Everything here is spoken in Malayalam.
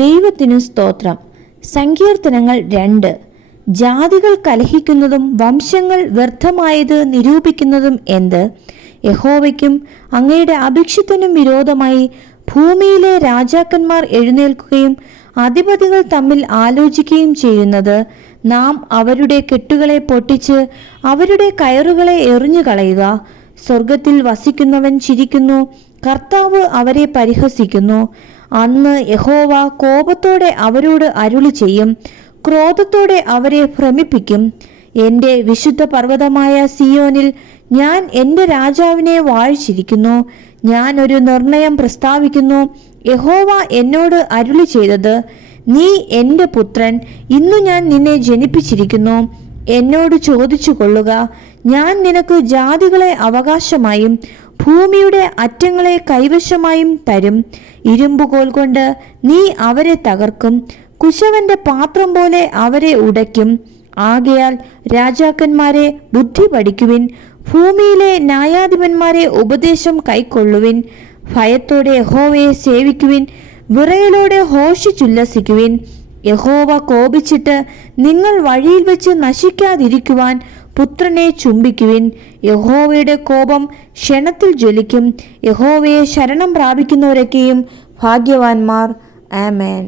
ദൈവത്തിനു സ്തോത്രം. സങ്കീർത്തനങ്ങൾ 2. ജാതികൾ കലഹിക്കുന്നതും വംശങ്ങൾ വ്യർത്ഥമായത് നിരൂപിക്കുന്നതും എന്ത്? യഹോവയ്ക്കും അങ്ങയുടെ അഭിഷിക്തനും വിരോധമായി ഭൂമിയിലെ രാജാക്കന്മാർ എഴുന്നേൽക്കുകയും അധിപതികൾ തമ്മിൽ ആലോചിക്കുകയും ചെയ്യുന്നത്. നാം അവരുടെ കെട്ടുകളെ പൊട്ടിച്ച് അവരുടെ കയറുകളെ എറിഞ്ഞു കളയുക. സ്വർഗത്തിൽ വസിക്കുന്നവൻ ചിരിക്കുന്നു, കർത്താവ് അവരെ പരിഹസിക്കുന്നു. അന്ന് യഹോവ കോപത്തോടെ അവരോട് അരുളി ചെയ്യും, ക്രോധത്തോടെ അവരെ ഭ്രമിപ്പിക്കും. എൻ്റെ വിശുദ്ധ പർവ്വതമായ സിയോനിൽ ഞാൻ എൻ്റെ രാജാവിനെ വാഴിച്ചിരിക്കുന്നു. ഞാൻ ഒരു നിർണയം പ്രസ്താവിക്കുന്നു. യഹോവ എന്നോട് അരുളി ചെയ്തത്, നീ എൻ്റെ പുത്രൻ, ഇന്നു ഞാൻ നിന്നെ ജനിപ്പിച്ചിരിക്കുന്നു. എന്നോട് ചോദിച്ചു കൊള്ളുക, ഞാൻ നിനക്ക് ജാതികളെ അവകാശമായും ഭൂമിയുടെ അറ്റങ്ങളെ കൈവശമായും തരും. ഇരുമ്പുകോൽ കൊണ്ട് നീ അവരെ തകർക്കും, കുശവന്റെ പാത്രം പോലെ അവരെ ഉടയ്ക്കും. ആകയാൽ രാജാക്കന്മാരെ ബുദ്ധി പഠിക്കുവിൻ, ഭൂമിയിലെ ന്യായാധിപന്മാരെ ഉപദേശം കൈക്കൊള്ളുവിൻ. ഭയത്തോടെ യഹോവയെ സേവിക്കുവിൻ, വിറയലോടെ ഘോഷിച്ചുല്ലസിക്കുവിൻ. യഹോവ കോപിച്ചിട്ട് നിങ്ങൾ വഴിയിൽ വെച്ച് നശിക്കാതിരിക്കുവാൻ പുത്രനെ ചുംബിക്കുവിൻ. യഹോവയുടെ കോപം ക്ഷണത്തിൽ ജ്വലിക്കും. യഹോവയെ ശരണം പ്രാപിക്കുന്നവരൊക്കെയും ഭാഗ്യവാന്മാർ. ആമേൻ.